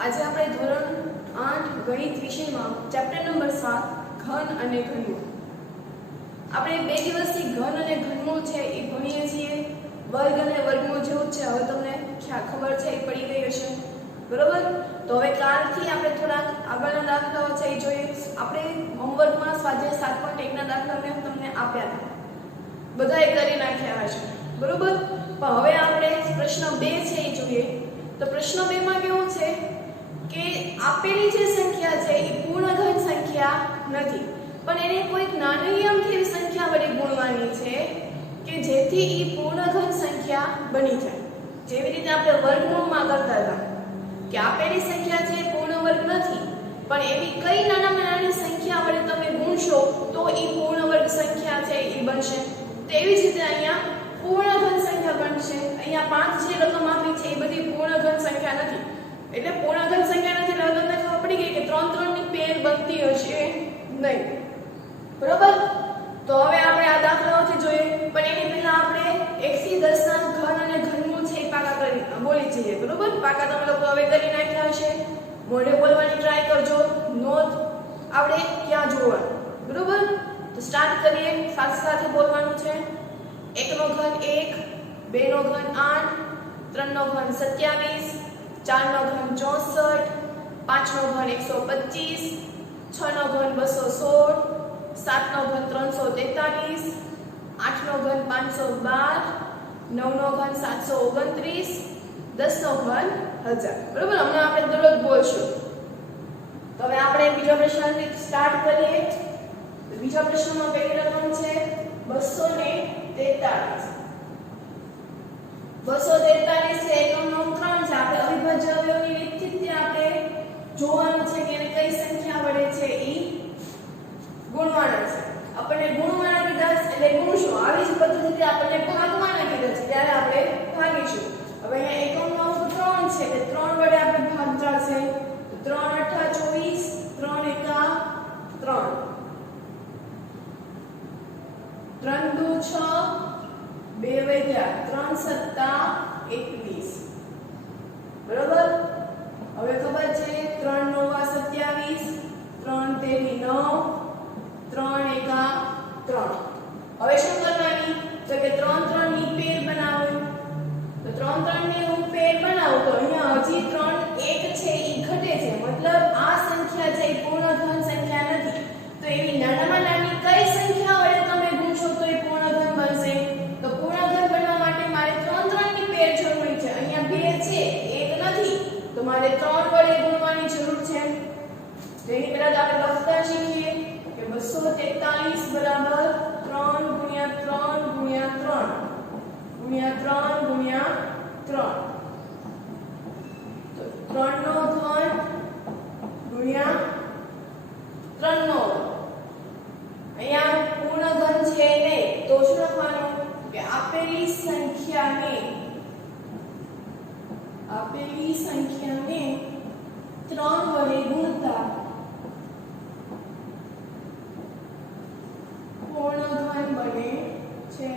આજે આપણે ધોરણ 8 ગણિત વિષયમાં ચેપ્ટર નંબર 7 ઘન અને ઘનમૂળ. આપણે બે દિવસથી ઘન અને ઘનમૂળ છે એ ભણીએ છીએ. વર્ગ અને વર્ગમૂળ જેવું જ છે. હવે તમને ખબર છે, એ પડી ગઈ હશે, બરોબર? તો હવે કાલથી આપણે થોડાક આગળના દાખલાઓ છે એ જોઈએ. આપણે હોમવર્કમાં સ્વાધ્યાય 7.1 ના દાખલા મેં તમને આપ્યા હતા, બધાએ કરી નાખ્યા હશે, બરોબર? પણ હવે આપણે પ્રશ્ન 2 છે એ જોઈએ. તો પ્રશ્ન 2 માં કેવું છે કે આપેલી જે સંખ્યા છે એ પૂર્ણ ઘન સંખ્યા નથી, પણ એને કોઈક નાની અમથી સંખ્યા વડે ગુણવાની છે કે જેથી એ પૂર્ણ ઘન સંખ્યા બની જાય. જેવી રીતે આપણે વર્ગમૂળમાં કરતા હતા કે આપેલી સંખ્યા છે પૂર્ણ વર્ગ નથી, પણ એવી કઈ નાનામાં નાની સંખ્યા વડે તમે ગુણશો તો એ પૂર્ણ વર્ગ સંખ્યા છે એ બનશે. તેવી જ રીતે અહીંયા પૂર્ણ ઘન સંખ્યા બનશે. અહીંયા 5 જે રકમ આપી છે એ બધી પૂર્ણ ઘન સંખ્યા નથી, એટલે પૂર્ણ ઘન સંખ્યા નથી એટલે તમને ખબર પડી ગઈ કે 3 3 ની પેર બનતી હશે નહીં, બરોબર? તો હવે આપણે આ દાખલાઓથી જોઈએ, પણ એની પહેલા આપણે 1 થી 10 ના ઘન અને ઘનમૂળ છે એ પાકા કરી બોલી જઈએ, બરોબર? પાકા તમે લોકો હવે કરી નાખ્યા હશે. મોઢે બોલવાની ટ્રાય કરજો, નોંધ આપણે ક્યાં જોવાનું, બરોબર? તો સ્ટાર્ટ કરીએ. સાથે સાથે બોલવાનું છે. 1 નો ઘન 1, 2 નો ઘન 8, 3 નો ઘન 27, 4 નો ઘન 64, 5 નો ઘન 125, 6 નો ઘન 216, 7 નો ઘન 343, 8 નો ઘન 512, 9 નો ઘન 729, 10 નો ઘન 1000, બરોબર? હમણાં આપણે દરરોજ બોલશું. તો હવે આપણે બીજા પ્રશ્નથી સ્ટાર્ટ કરીએ. તો બીજા પ્રશ્નમાં પહેલી રકમ છે 243. 243 છે એકમનો ક્રમ છે. આપણે અવિભાજ્ય અવયવની રીતથી આપણે જોવાનું છે કે એને કઈ સંખ્યા વડે છે ઈ ગુણવાના છે. આપણને ગુણવાના કીધા છે એટલે ગુણશું. આવી જ પદ્ધતિથી આપણને ભાગવાના કીધા છે ત્યારે આપણે ભાગીશું. હવે અહીંયા એકમનો 3 છે એટલે 3 વડે આપણે ભાગ ચાલશે. 3 8 24, 3 1 3, 3 2 6, 2 વધ્યા, 3 7 21, બરોબર? હવે ખબર છે 3 9 27, 3 3 9, 3 1 3. હવે શું કરવાની? તો કે 3 3 ની પેર બનાવવી. તો 3 3 ની હું પેર બનાવું તો અહીંયા હજી 3 1 છે ઈ ઘટે છે, મતલબ આ સંખ્યા છે ઈ પૂર્ણ ઘન સંખ્યા નથી. તો એવી નાનામાં નાની કઈ સંખ્યા વડે તમે ગુણશો તો એ પૂર્ણ ઘન બનશે? તો પૂર્ણ ઘન બનવા માટે મારે 3 3 ની પેર જરૂરી છે. અહીંયા 2 છે, 1 નથી, તો મારે 3 વડે ગુણવાની જરૂર છે. તેની પહેલા આપણે લખતા શીખીએ કે 243 બરાબર 3 ગુણ્યા 3 ગુણ્યા 3 ગુણ્યા 3 ગુણ્યા 3. તો 3 નો ઘન ગુણ્યા 3 નો. અહીંયા પૂર્ણ ઘન છે નહીં તો શું લખવાનું કે આપેલી સંખ્યાને 3 વડે ગુણતા પૂર્ણ ઘન બને છે.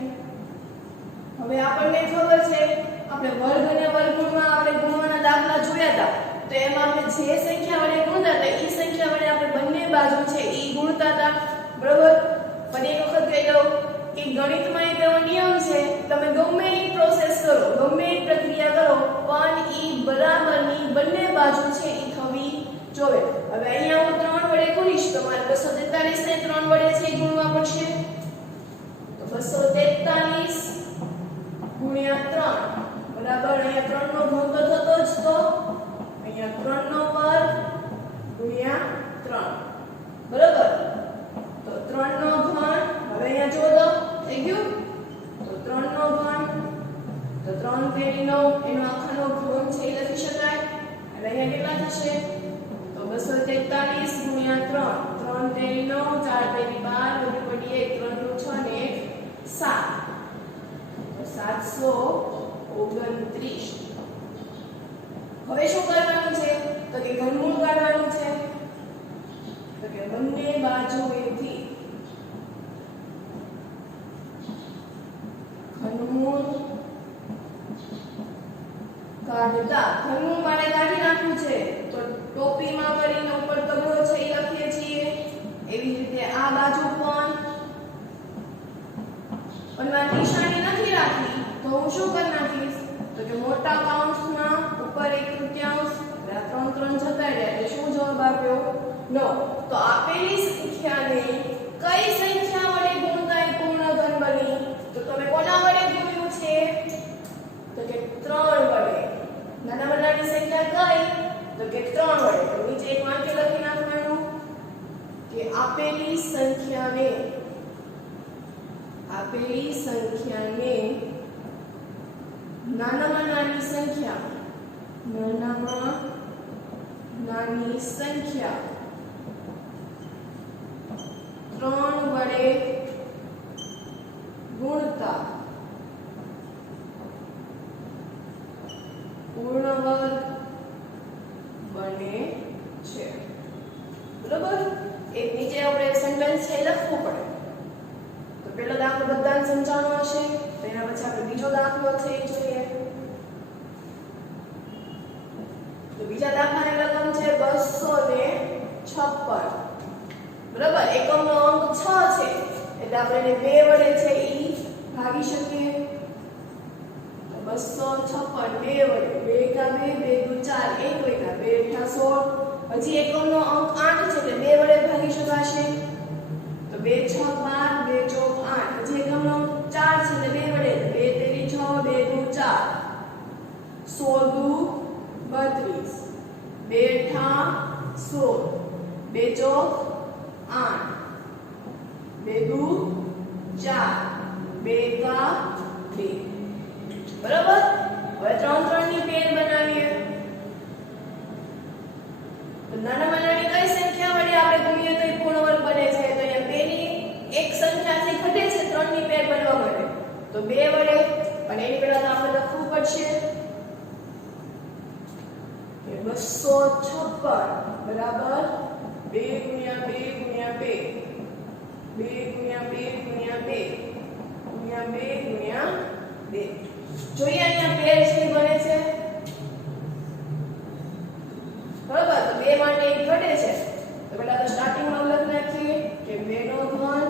હવે આપણને ખબર છે આપણે વર્ગ અને વર્ગમૂળમાં આપણે ગુણવાના દાખલા જોયા હતા, તો એમાં આપણે જે સંખ્યા વડે ગુણતા હતા એ સંખ્યા વડે આપણે બંને બાજુ છે એ ગુણતા હતા, બરોબર? પણ એક વખત કહી દઉં કે ગણિતમાં એક એવો નિયમ છે, તમે ગમે એ પ્રોસેસ કરો, ગમે એ પ્રક્રિયા કરો, પણ ઈ બરાબરની બંને બાજુ છે એ થવી જોઈએ. હવે અહીંયા હું 3 વડે ગુણીશ તો મારે 243 ને 3 વડે છે એ ગુણવા પડશે. તો 243 ગુણ્યા 3 બરાબર અહીંયા 3 નો ઘન તો થતો જ, તો અહીંયા 3 નો વર્ગ ગુણ્યા 3, બરાબર? તો 3 નો ઘન હવે અહીંયા જો તો થઈ ગયું. તો 3 નો ઘન તો 3 તેરી 9 એનો આખાનો ઘન છે એ લખી શકાય. એટલે અહીંયા કેટલા થશે? તો 243 ગુણ્યા 3, 3 તેરી 9, 4 તેરી 12, વધુ પડી 1, 3 દુ 6 ને 7, તો 729. હવે શું કરવાનું છે? તો કે ઘનમૂળ કાઢવાનું છે. તો કે બંને બાજુએથી ઘનમૂળ કાઢતા ઘનમૂળ મારે કાઢી નાખવું છે. હું શું કરી નાખીશ તો કે મોટા કૌંસમાં ઉપર 1/3 ત્રણ ત્રણ જતા રહ્યા એટલે શું જવાબ આવ્યો 9. તો આપેલી સંખ્યાને કઈ સંખ્યા વડે ગુણતા એ પૂર્ણ ઘન બની તો તમે કોના વડે ગુણ્યું છે તો કે 3 વડે. નાનામાં નાની સંખ્યા કઈ તો કે 3 વડે. તો નીચે એક વાક્ય લખી નાખવાનું કે આપેલી સંખ્યાને નાનામાં નાની સંખ્યા 3 વડે ગુણતા પૂર્ણ વર્ગ બને છે. બરોબર. એક નીચે આપણે સેન્ટેન્સ છે લખવું પડે. તો પહેલો દાખલો બધાને સમજાવવાનો હશે તો એના પછી આપણે બીજો દાખલો છે એ જોઈએ. તો બીજા દાખલાની રકમ છે 256. બરાબર. એકમનો અંક 6 છે એટલે આપણે એને 2 વડે છે ઈ ભાગી શકીએ. તો 256 2 વડે 2 કા 2 2 દુ 4 1 વડે 2 ઠા 16. હજી એકમનો અંક 8 છે એટલે 2 વડે ભાગી શકાશે. તો 2 6 12 2 ચોક 8. હજી એકમનો અંક 4 છે એટલે 2 વડે 2 તેરી 6 2 દુ 4 16 દુ 32 2 ઠા 16 2 ચોક 8 2 દુ 4 2 કા 2. બરાબર. હવે 3 3 ની પેર બનાવીએ. તો નાનામાં નાની કઈ સંખ્યા વડે આપણે ગુણીએ તો એ પૂર્ણ વર્ગ બને છે. તો અહીંયા 2 ની એક સંખ્યાથી ઘટે છે 3 ની પેર બનવા માટે. તો 2 વડે અને એની પહેલા તો આપણે લખવું પડશે કે 256 બરાબર 2 ગુણ્યા 2 ગુણ્યા 2 2 ગુણ્યા 2 ગુણ્યા 2 ગુણ્યા 2 ગુણ્યા 2. જોઈએ અહીંયા પેર છે બને છે. બરાબર. તો 2 માટે એક ઘટે છે તો પહેલા તો સ્ટાર્ટિંગમાં લખી નાખીએ કે 2 નો ઘન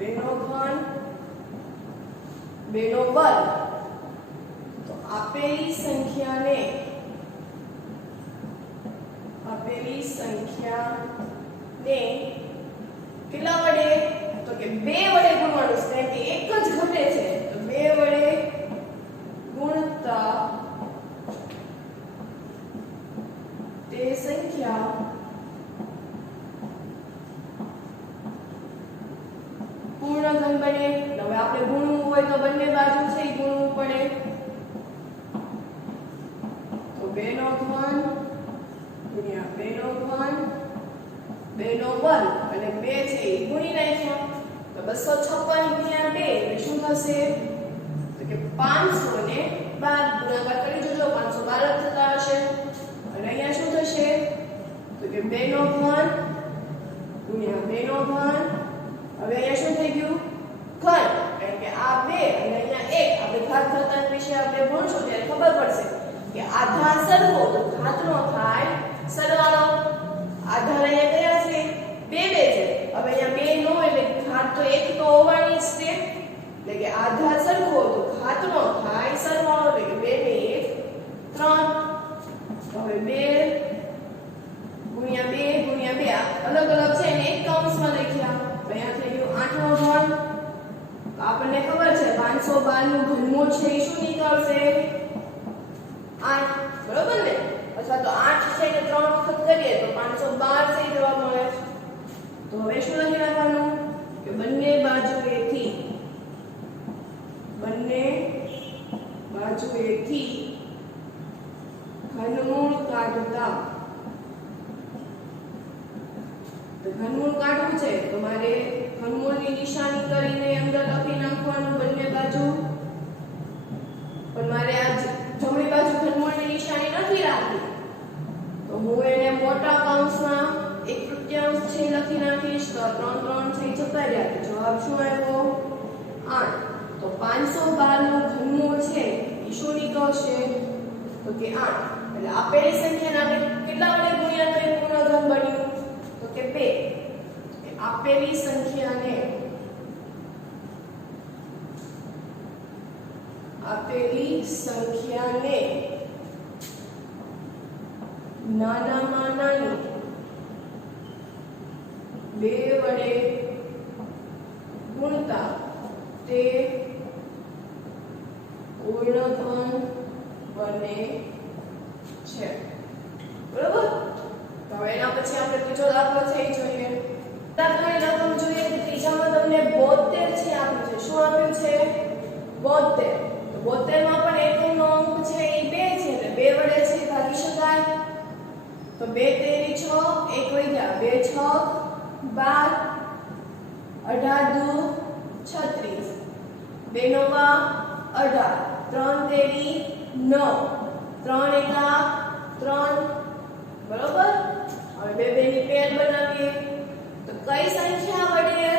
2 નો ઘન 2 નો વર્ગ. તો આપેલી સંખ્યાને કેટલા વડે તો કે 2 વડે ગુણવાનું છે કે એક જ ઘટે છે તો 2 વડે ગુણતા તે સંખ્યા પૂર્ણ ઘન બને. હવે આપણે ગુણવું હોય તો બંને બાજુ છે એ ગુણવું પડે. તો 2 નો ઘન ગુણ્યા 2 નો ઘન 2 નો વર્ગ અને 2 છે એ ગુણી નાખ્યા. તો 256 ગુણ્યા 2 એટલે શું થશે તો કે 512 ગુણાકાર કરી જોજો 512 થતા હશે. અને અહીંયા શું થશે તો કે 2 નો ઘન ગુણ્યા 2 નો ઘન. હવે અહીંયા શું થઈ ગયું ઘન એટલે કે આ 2 અને અહીંયા 1. આપણે ઘાત ઘાતાંક વિશે આપણે ભણશું ત્યારે ખબર પડશે કે આધાર સરખો તો ઘાતનો થાય સરવાળો. આધાર અહીંયા કયા છે 2 2 છે. હવે અહીંયા 2 નો એટલે ઘાત તો 1 તો હોવાની જ છે એટલે કે આધાર સરખો તો ઘાતનો થાય સરવાળો એટલે કે 2 ને 1 3. હવે 2 ગુણ્યા 2 ગુણ્યા 2 અલગ અલગ છે ને એક કૌંસમાં લખ્યા. અહીંયા થઈ ગયું 8 નો ઘન. તો આપણને ખબર છે 512 નું ઘનમૂળ છે એ શું નીકળશે 8. બરોબર ને. અથવા તો 8 છે ને 3 વખત કરીએ તો 512 છે જવાબ મળે. તો હવે શું લખી નાખવાનું કે બંને બાજુએથી ઘનમૂળ કાઢતા. તો ઘનમૂળ કાઢવું છે તો મારે ઘનમૂળની નિશાની કરીને અંદર લખી નાખવાનું બંને બાજુ. પણ મારે આ જમણી બાજુ ઘનમૂળની નિશાની નથી રાખી તો હું એને મોટા કૌંસમાં 1/3 છે લખી નાખીશ. તો 3 3 છે જતા રહ્યા. જવાબ શું આવ્યો 8. તો 512 નું ઘનમૂળ છે એ શું નીકળશે તો કે 8. એટલે આપેલી સંખ્યાને આપણે કેટલા વડે ગુણ્યા તો એ પૂર્ણ ઘન બન્યું તો કે 2. આપેલી સંખ્યાને આપેલી સંખ્યાને નાનામાં નાની 2 વડે ગુણતા તે પૂર્ણઘન બને છે. બરોબર? તો હવે એના પછી આપણે બીજો દાખલો થઈ જોઈએ. દાખલાની રકમ જોઈએ તો ત્રીજામાં તમને 72 છે આપ્યું છે. શું આપ્યું છે? 72. તો 72 માં પણ એકમનો અંક છે એ 2 છે એટલે 2 વડે છે ભાગી શકાય. તો 2 તેરી 6 1 વધ્યા 2 6 12 18 દુ 36 2 નવા 18 3 તેરી 9 3 એકા 3. બરોબર? હવે બે બેની પેર બનાવીએ તો કઈ સંખ્યા વડે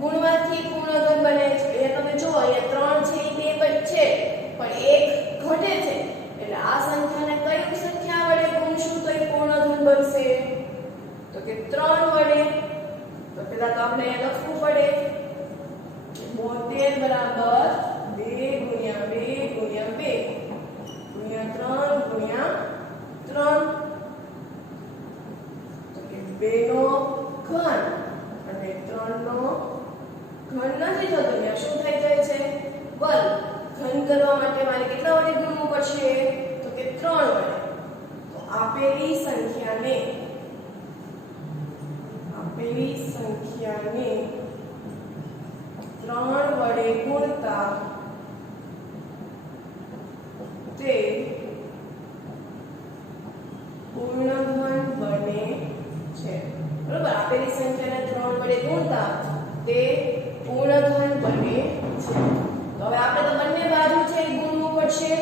ગુણવાથી પૂર્ણઘન બને છે? એ તમે જો અહીંયા 3 છે એ 2 છે પણ 1 ઘટે છે એટલે આ સંખ્યાને કઈ સંખ્યા વડે ગુણશું તો એ પૂર્ણઘન બનશે? તો કે 3 વડે. તો પહેલા તો આપણે લખવું પડે 72 બરાબર 2 ગુણ્યા 2 ગુણ્યા 2 ગુણ્યા 3 ગુણ્યા 3. તો કે 2 નો ઘન અને 3 નો ઘન નથી થતો. અહીંયા શું થઈ જાય છે? વર્ગ. ઘન કરવા માટે મારે કેટલા વડે ગુણવું પડશે? તો કે 3 વડે. તો આપેલી સંખ્યાને 3 વડે ગુણતા તે પૂર્ણઘન બને છે. બરોબર? આપેલી સંખ્યાને 3 વડે ગુણતા તે પૂર્ણઘન બને છે. તો હવે આપણે તો બંને બાજુ છે એ ગુણવું પડશે.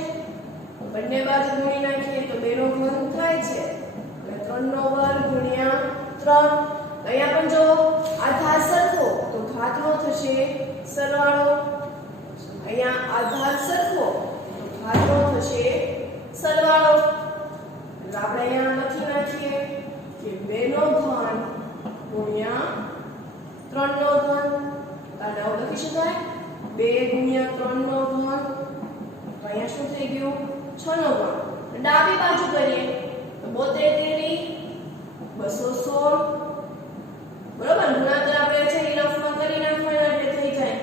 તો બંને બાજુ ગુણી નાખીએ તો 2 નો ઘન થાય છે એટલે 3 નો વર્ગ ગુણ્યા 3. અહીંયા પણ જો આધાર સરખો તો ઘાતનો થશે સરવાળો. અહીંયા આધાર સરખો તો ઘાતનો થશે સરવાળો. એટલે આપણે અહીંયા લખી નાખીએ કે 2 નો ઘન ગુણ્યા 3 નો ઘન. તારે આવું લખી શકાય 2 ગુણ્યા 3 નો ઘન. તો અહીંયા શું થઈ ગયું? 6 નો ઘન. ડાબી બાજુ કરીએ તો 72 તેરી 216. બરોબર? ગુણાકાર આપણે છે એ રફમાં કરી નાખવાના એટલે થઈ જાય.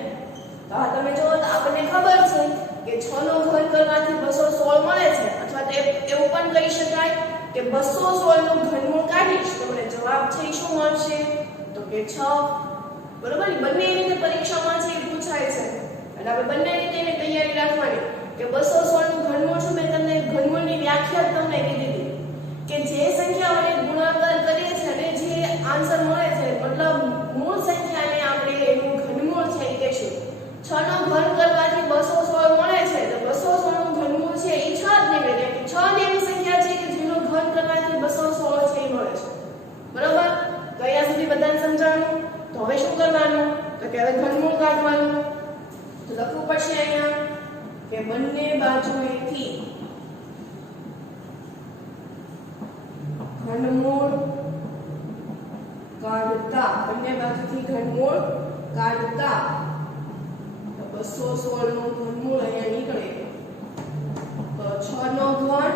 તો આ તમે જો તો આપણને ખબર છે કે 6 નો ઘન કરવાથી 216 મળે છે. અથવા તો એવું પણ કહી શકાય કે 216 નું ઘનમૂળ કાઢીશ તો મને જવાબ છે એ શું મળશે? તો કે 6. બરોબર? બંને રીતે પરીક્ષામાં છે એ પૂછાય છે એટલે આપણે બંને રીતે એની તૈયારી રાખવાની કે 216 નું ઘનમૂળ શું? મેં તમને ઘનમૂળની વ્યાખ્યા તમને કીધી હતી કે જે સંખ્યા વડે ગુણાકાર કરીએ છીએ અને જે આન્સર મળે છે મતલબ મૂળ સંખ્યાને આપણે એનું ઘનમૂળ છે એ કહીશું. 6 નો ઘન કરવાથી 216 મળે છે તો 216 નું ઘનમૂળ છે એ 6 જ નીકળે. 6 એવી સંખ્યા છે કે જેનું ઘન કરવાથી 216 છે એ મળે છે. બરોબર? તો અહીંયા સુધી બધાને સમજાણું. તો હવે શું કરવાનું? તો કે હવે ઘનમૂળ કાઢવાનું. તો લખવું પડશે અહીંયા કે બંને બાજુએથી ઘનમૂળ કાઢતા બંને બાજુથી ઘનમૂળ કાઢતા તો 216 નું ઘનમૂળ અહીંયા નીકળે તો 6 નો ઘન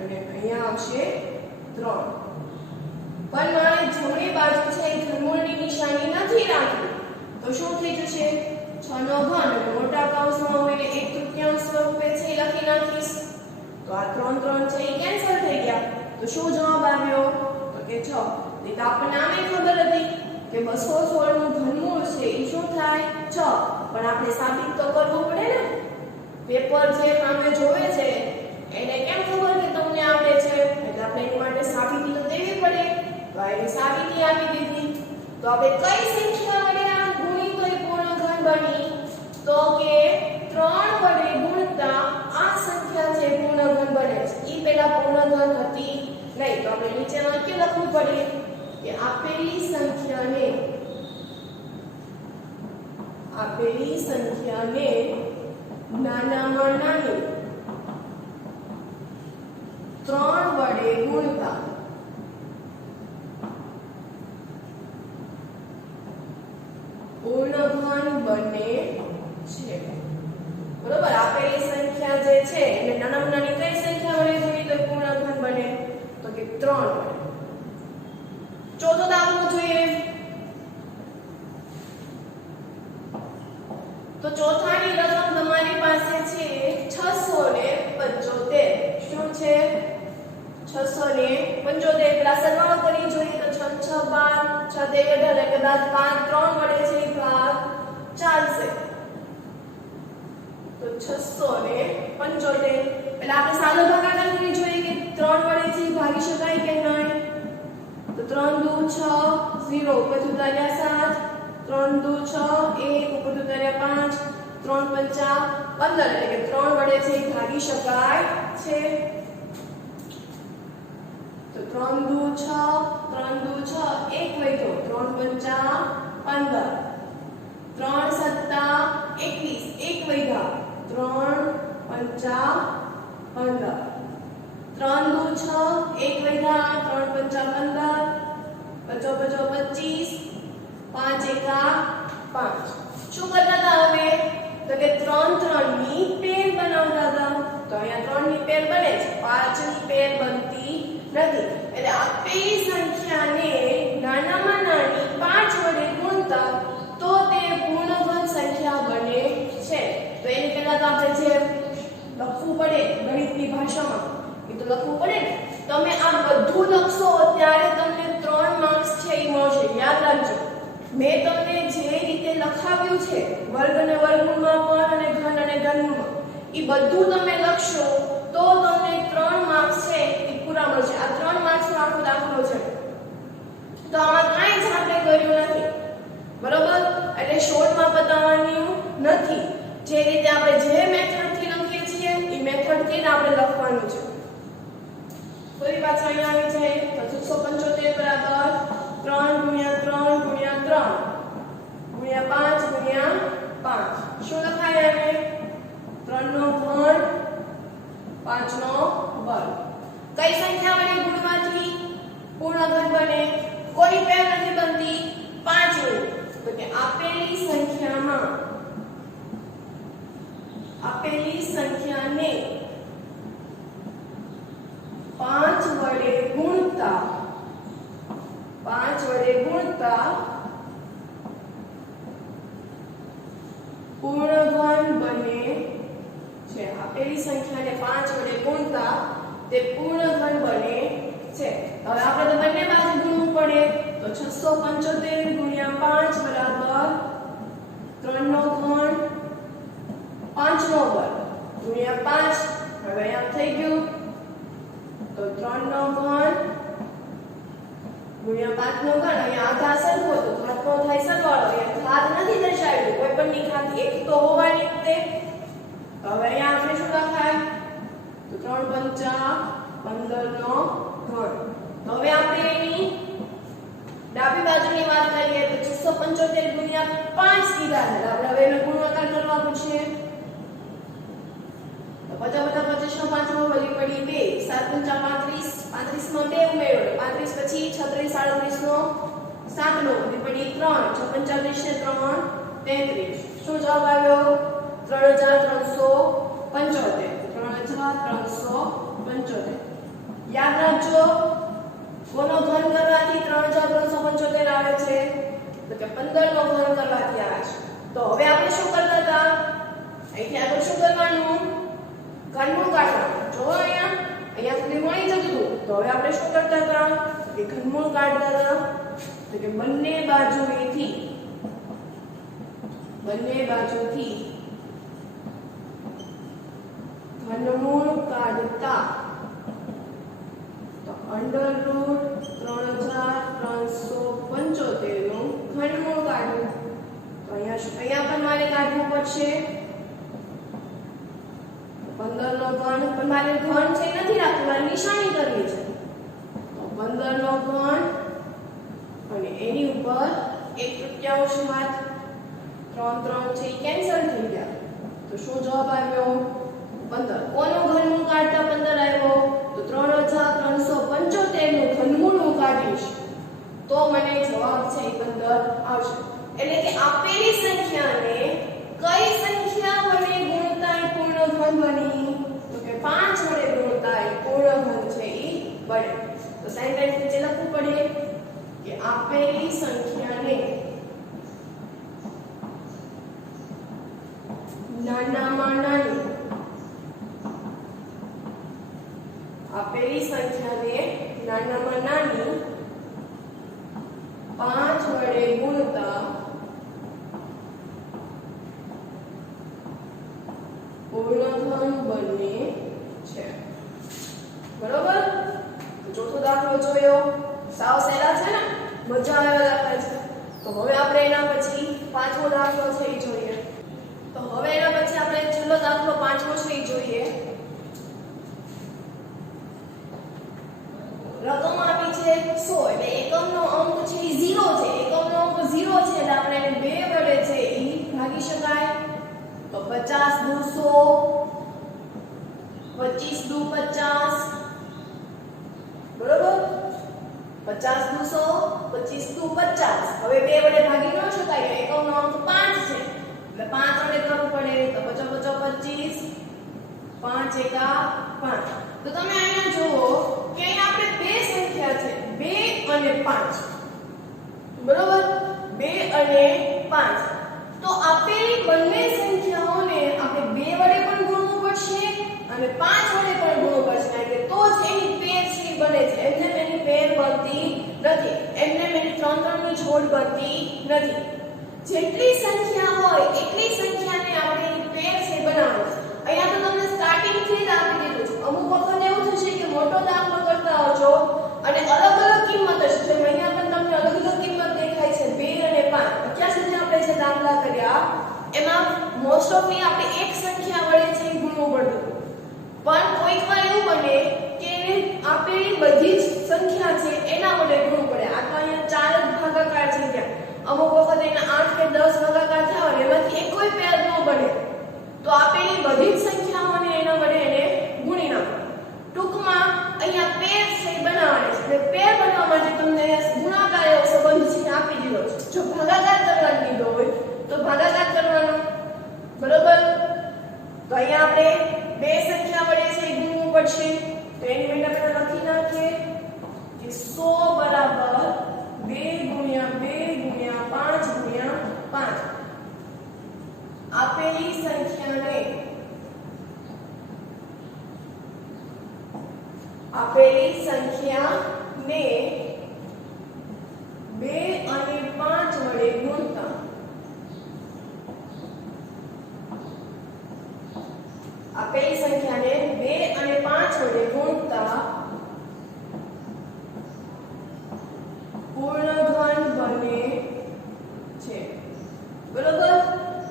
અને અહીંયા આવશે 3. પણ મારે જમણી બાજુ છે ઘનમૂળની નિશાની નથી રાખી તો શું થઈ જશે? 6 નો ઘન અને મોટા કૌંસમાં હું એને 1/3 સ્વરૂપે છે લખી નાખીશ. તો આ 3 3 છે એ કેન્સલ થઈ ગયા. તો શું જવાબ આવ્યો? તો કે 6. તો આપણને આમે ખબર હતી કે 216 નું ઘનમૂળ છે એ શું થાય? 6. પણ આપણે સાબિત તો કરવું પડે ને. પેપર જે સામે જોવે છે એને કેમ ખબર કે તમને આપે છે એટલે આપણે એની માટે સાબિતી તો દેવી પડે. તો એની સાબિતી આપી દીધી. તો આપણે કઈ સંખ્યા વડે આ ગુણી તો એ પૂર્ણઘન બની? તો કે 3 વડે ગુણતા આ સંખ્યા છે પૂર્ણઘન બને છે. ઈ પહેલા પૂર્ણઘન હતી નહીં. તો આપણે નીચે વાક્ય લખવું પડે કે આપેલી સંખ્યાને નાનામાં નાની 3 વડે ગુણતા પૂર્ણઘન બને છે. બરોબર? આપેલી છે એટલે નાનામાં નાની કઈ સંખ્યા વડે ગુણીએ તો પૂર્ણ ઘન બને તો કે 3 વડે. ચોથો દાખલો જોઈએ. તો ચોથાની રકમ તમારી પાસે છે 675. શું છે? 675. પેલા સરવાળો કરી જોઈએ તો 6 6 12 6 3 18 કદાચ 5 3 વડે છે ભાગ ચાલશે. તો 675. પેલા આપણે સાદો ભાગાકાર કરી જોઈએ કે 3 વડે છે ભાગી શકાય કે નહીં. તો 3 દુ 6 0 ઉપર ઉતાર્યા 7 3 દુ 6 1 ઉપર ઉતાર્યા 5 3 પંચા 15 એટલે કે 3 વડે છે ભાગી શકાય છે. તો 3 દુ 6 3 દુ 6 1 વધ્યો 3 પંચા 15 3 સત્તા 21 1 વધ્યા 3 પંચા 15 3 દુ 6 1 વધ્યા 3 પંચા 15 પચો પચો 25 5 એકા 5. શું કરતા હતા હવે? તો કે 3 3 ની પેર બનાવતા હતા. તો અહીંયા 3 ની પેર બને છે 5 ની પેર બનતી નથી. એટલે આપેલી સંખ્યાને નાનામાં નાની 5 વડે ગુણતા તો તે પૂર્ણઘન સંખ્યા બને છે. તો એની પહેલા તો આપણે જે લખવું પડે ગણિતની ભાષામાં એ તો લખવું પડે ને. તમે આ બધું લખશો ત્યારે તમને 3 માર્ક્સ છે એ મળશે. યાદ રાખજો, મેં તમને જે રીતે લખાવ્યું છે વર્ગ અને વર્ગમૂળમાં પણ અને ઘન અને ઘનમૂળમાં એ બધું તમે લખશો તો તમને 3 માર્ક્સ છે એ પૂરા મળશે. આ 3 માર્ક્સનો આખો દાખલો છે. તો આમાં કાંઈ જ આપણે કર્યું નથી, બરોબર? એટલે શોર્ટમાં બતાવવાનું નથી. જે રીતે આપણે જે મેથડથી લખીએ છીએ એ મેથડથી જ આપણે લખવાનું છે. ફરી પાછા અહીંયા આવી જાય તો 675 બરાબર 3 × 3 × 3 × 5 × 5. શું લખાય આને? 3 નો ઘન 5 નો વર્ગ. કઈ સંખ્યા વડે ગુણવાથી પૂર્ણ ઘન બને? કોઈ પેર નથી બનતી 5 વડે. તો કે આપેલી સંખ્યાને 5 વડે ગુણતા પૂર્ણઘન બને છે. આપેલી સંખ્યાને 5 વડે ગુણતા તે પૂર્ણઘન બને છે. હવે આપણે તો બંને બાજુ ગુણવું પડે. તો 675 × 5 બરાબર 3 નો ઘન 5 નો વર્ગ × 5. હવે આમ થઈ ગયું તો 3 નો ઘન × 5 નો ઘન. અહીંયા આધા સરખો તો ઘાતનો થાય સરવાળો. અહીંયા ઘાત નથી દર્શાવ્યું, કોઈ પણ ની ઘાત એક તો હોવાની જ તે. હવે અહીંયા આપણે શું લખાય? તો 3 પંચા 15 નો ઘન. હવે આપણે એની ડાબી બાજુની વાત કરીએ તો 675 × 5 કીધા છે. આપણે હવે એનો ગુણાકાર કરવા પૂછીએ તો 50 50 નો 5 નો વળી પડી 2 7 × 35 35 માં 2 ઉમેરો 35 પછી 36 37 નો 7 નો વળી પડી 3 6 35 ને 3 33. શું જવાબ આવ્યો? 3375. 3375. યાદ રાખજો, કોનો ઘન કરવાથી 3375 આવે છે? તો કે 15 નો ઘન કરવાથી આવે છે. તો હવે આપણે શું કરતા હતા? અહીંથી આગળ શું કરવાનું? ઘનમૂળ કાઢવાનું. જો અહીંયા સુધી મળી જતું હતું. તો હવે આપણે શું કરતા હતા? કે ઘનમૂળ કાઢતા હતા. તો કે બંને બાજુથી ઘનમૂળ કાઢતા તો √3375 નું ઘનમૂળ કાઢવું. તો અહીંયા પણ મારે કાઢવું પડશે 15 નો ઘન. પણ મારે ઘન છે નથી રાખવું, મારે નિશાની કરવી છે. તો 15 નો ઘન અને એની ઉપર 1/3 હાથ 3 3 છે કેન્સલ થઈ ગયા. તો શું જવાબ આવ્યો? 15. કોનો ઘનમૂળ કાઢતા 15 આવ્યો? તો 3375 નું ઘનમૂળ હું કાઢીશ તો મને જવાબ છે 15 આવશે. એટલે કે આપેલી સંખ્યાને કઈ સંખ્યા વડે ગુણતા પૂર્ણ ઘન બની 5 વડે ગુણતા એ પૂર્ણ ઘન છે એ બને. તો સેન્ટેન્સ નીચે લખવું પડે કે આપેલી સંખ્યાને નાનામાં નાની આપેલી સંખ્યાને નાનામાં નાની 5 વડે ગુણતા પૂર્ણઘન બને છે. બરોબર? ચોથો દાખલો જોયો, સાવ સહેલા છે ને, મજા આવે દાખલા છે. તો હવે આપણે એના પછી પાંચમો દાખલો છે એ જોઈએ. તો હવે એના પછી આપણે છેલ્લો દાખલો પાંચમો છે એ જોઈએ. રકમ આપી છે 100 એટલે એકમનો અંક છે એ 0 છે. એકમનો અંક 0 છે એટલે આપણે એને 2 વડે છે એ ભાગી શકાય. તો 50 દુ 100, 25 દુ 50, બરોબર? 50 દુ 100, 25 દુ 50. હવે 2 વડે ભાગી ન શકાય, એકમનો અંક 5 છે એટલે 5 વડે કરવું પડે. તો 50 25, 5 એકા 5. તો તમે અહીંયા જુઓ કે અહીંયા આપણે બે સંખ્યા છે, 2 અને 5, બરોબર? 2 અને 5. તો આપેલી બંને સંખ્યાઓને આપણે 2 વડે પણ ગુણવું પડશે અને 5 વડે પણ ગુણવું પડશે, કારણ કે તો જ એની પેર સી બને છે. એમને એની પેર બનતી નથી, એમને એની 3 ની જોડ બનતી નથી. જેટલી સંખ્યા હોય એટલી સંખ્યાને આપણે એની પેર છે બનાવવાની. અહીંયા તો તમને સ્ટાર્ટિંગ થી જ આપી દીધું છે. અમુક વખત એવું થશે કે મોટો દાખલો કરતા હોજો અને અલગ અલગ કિંમત હશે. જેમ અહીંયા પણ તમને અલગ અલગ કિંમત દેખાય છે, 2 અને 5. અત્યાર સુધી આપણે જે દાખલા કર્યા એમાં મોસ્ટ ઓફલી આપણે એક સંખ્યા વડે છે ગુણવું પડતું, પણ કોઈક વાર એવું બને કે એને આપેલી બધી જ સંખ્યા છે એના વડે ગુણવું પડે. આ તો અહીંયા 4 જ ભાગાકાર છે ત્યાં. અમુક વખત એના 8 કે 10 ભાગાકાર થાય અને એમાંથી એકોય પેર ન બને, તો આપેલી બધી જ સંખ્યાઓને એના વડે એને ગુણી નાખો. ટૂંકમાં અહીંયા પેર છે બનાવવાની છે. એટલે પેર બનાવવા માટે તમને ગુણાકાર એવો સંબંધ છે આપી દીધો છે. જો ભાગાકાર કરવાનો દીધો હોય તો ભાગાકાર કરવાનો, બરોબર? તો અહીંયા આપણે બે સંખ્યા વડે છે ગુણવું પડશે. તો એની માટે આપણે લખી નાખીએ કે 100 બરાબર 2 ગુણ્યા 2 ગુણ્યા 5 ગુણ્યા 5. આપેલી સંખ્યાને 2 અને 5 વડે ગુણતા આપેલી સંખ્યાને 2 અને 5 વડે ગુણતા પૂર્ણઘન બને છે. બરોબર?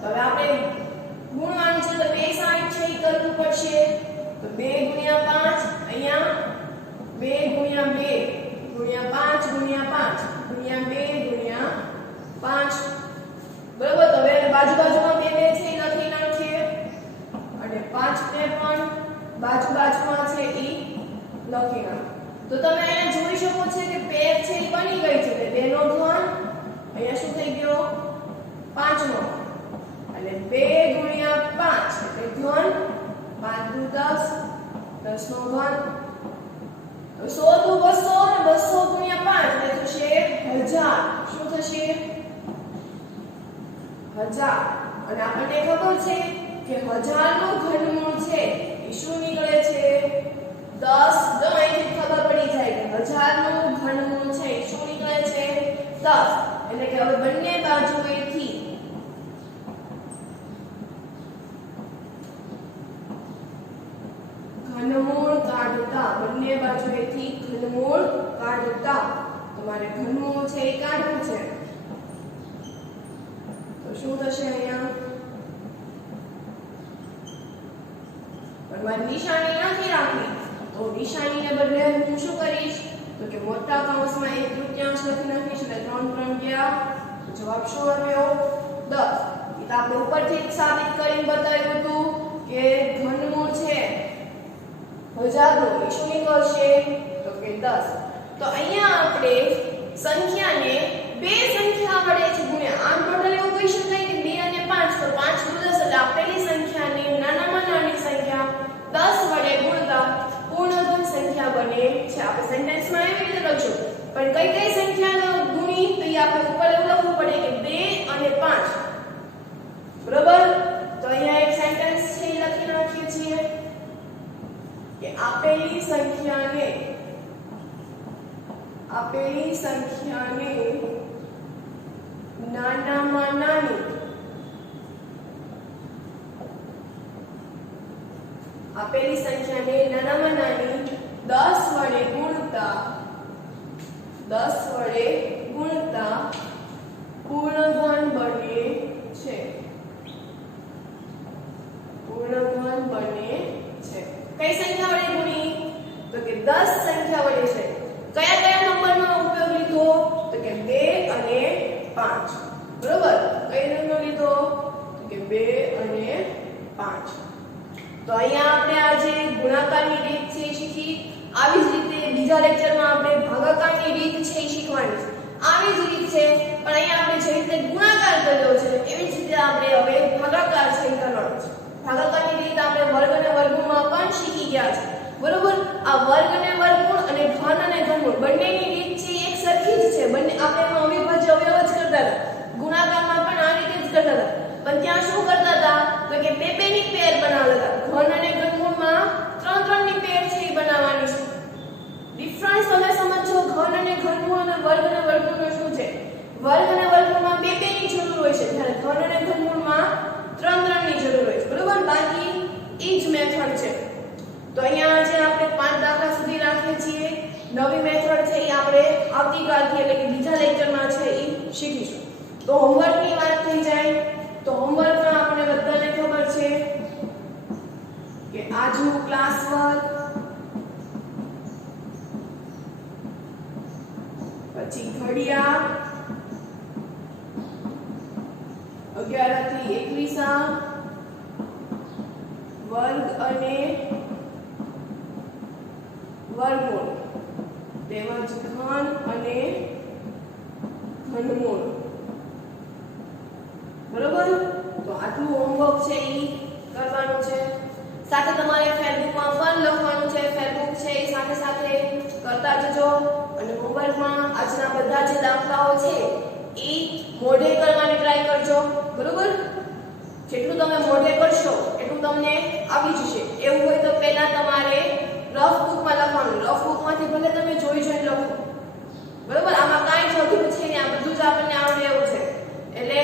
હવે આપણે ગુણવાનું છે તો 2 સાઈડ છે એ કરવું પડશે. તો 2 ગુણ્યા 5, અહીંયા 2 ગુણ્યા 2 ગુણ્યા 5 ગુણ્યા 5 ગુણ્યા 2 ગુણ્યા 5. બરોબર? તો હવે બાજુમાં 2 છે એ લખી નાખીએ અને 5 ને પણ બાજુમાં છે એ લખી નાખો. તો તમે અહીંયા જોઈ શકો છો કે પેર છે એ બની ગઈ છે. એટલે 2 નો ઘન અહીંયા શું થઈ ગયો? 5 નો. અને 2 ગુણ્યા 5 એટલે ઘન 5 દુ 10, 10 નો ઘન. 100 દુ 200 અને 200 ગુણ્યા 5 એટલે થશે 1000. શું થશે? 1000. અને આપણને ખબર છે કે 1000 નું ઘનમૂળ છે એ શું નીકળે છે? 10. જો અહીંથી ખબર પડી જાય કે 1000 નું ઘનમૂળ છે એ શું નીકળે છે? 10. એટલે કે હવે બંને બાજુએથી ઘનમૂળ કાઢતા, બંને બાજુએથી ઘનમૂળ કાઢતા તમારે ઘનમૂળ છે એ કાઢવું છે. તો શું થશે અહીંયા? પણ મારી નિશાની નથી રાખી, તો નિશાનીને બદલે હું શું કરીશ? તો કે મોટા કૌંસમાં 1/3 લખી નાખીશ એટલે 3 ગયા. જવાબ શું આવ્યો? 10. એ તો આપણે ઉપરથી જ સાબિત કરીને બતાવ્યું હતું કે ઘનમૂળ છે 1000 નું એ શું નીકળશે? તો કે 10. તો અહીંયા આપણે સંખ્યાને બે સંખ્યા વડે જ ગુણ્યા. આમ ટોટલ એવું કહી શકાય કે 2 અને 5. તો 5 દુ 10 એટલે આપેલી સંખ્યાની નાનામાં નાની સંખ્યા 10 વડે પણ કઈ કઈ સંખ્યાનો ગુણી તો એ આપણે ઉપર એવું લખવું પડે કે 2 અને 5 બરોબર તો અહીંયા એક સેન્ટેન્સ છે એ લખી નાખીએ છીએ કે આપેલી સંખ્યાને નાનામાં નાની આપેલી સંખ્યાને નાનામાં નાની 10 વડે ગુણતા પૂર્ણઘન બને છે કઈ સંખ્યા વડે ગુણી તો કે 10 સંખ્યા વડે છે કયા કયા નંબરનો ઉપયોગ લીધો તો કે 2 અને 5 બરોબર કઈ નંબર લીધો તો કે 2 અને 5 તો અહીંયા આપણે આજે ગુણાકારની રીત છે શીખી આવી જ રીતે બીજા લેક્ચરમાં આપણે ભાગાકારની રીત છે શીખવાની છે આવી જ રીત છે પણ અહીંયા આપણે જે રીતે ગુણાકાર કર્યો છે એવી જ રીતે આપણે હવે ભાગાકાર છે કરવાનો છે ભાગાકારની રીત આપણે વર્ગ અને વર્ગમૂળમાં પણ શીખી ગયા છે બરોબર આ વર્ગ અને વર્ગમૂળ અને ઘન અને ઘનમૂળ બંનેની રીત છે એક સરખી જ છે બંને આપણે એમાં અવિભાજ્ય અવયવ જ કરતા હતા ગુણાકારમાં પણ આ રીતે જ કરતા હતા પણ ત્યાં શું કરતા હતા તો કે બે બે ની પેર બનાવતા હતા ઘન અને ઘનમૂળમાં ત્રણ ત્રણ ની પેર છે એ બનાવવાની છે ડિફરન્સ તમે સમજો ઘન અને ઘનમૂળ અને વર્ગ અને વર્ગમૂળનો શું છે વર્ગ અને વર્ગમૂળમાં બે બે ની જરૂર હોય છે જ્યારે ઘન અને ઘનમૂળમાં ત્રણ ત્રણ ની જરૂર હોય છે બરોબર બાકી એ જ મેથડ છે તો અહીંયા આજે આપણે 5 દાખલા સુધી રાખીએ છીએ નવી મેથડ છે એ આપણે આવતીકાલથી એટલે કે બીજા લેક્ચરમાં છે એ શીખીશું તો હોમવર્કની વાત થઈ જાય તો હોમવર્કમાં આપણે બધાને ખબર છે કે આજનું ક્લાસ વર્ક પછી ઘડિયા 11 થી 21 વર્ગ અને વર્ગમૂળ તેમજ ઘન અને ઘનમૂળ બરોબર તો આટલું હોમવર્ક છે એ કરવાનું છે સાથે તમારે ફેસબુકમાં પણ લખવાનું છે ફેસબુક છે એ સાથે સાથે કરતા જજો અને હોમવર્કમાં આજના બધા જે દાખલાઓ છે એ મોઢે કરવાની ટ્રાય કરજો બરોબર જેટલું તમે મોઢે કરશો એટલું તમને આવી જશે એવું હોય તો પહેલા તમારે રફ બુકમાં લખવાનું રફ બુકમાંથી ભલે તમે જોઈ લખો બરોબર આમાં કાંઈ જ અઘરું છે ને આ બધું જ આપણને આવડે એવું છે એટલે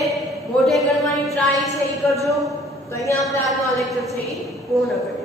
મોઢે કરવાની ટ્રાય છે એ કરજો તો અહીંયા આપણે આજનો લેક્ચર છે એ પૂર્ણ કરીએ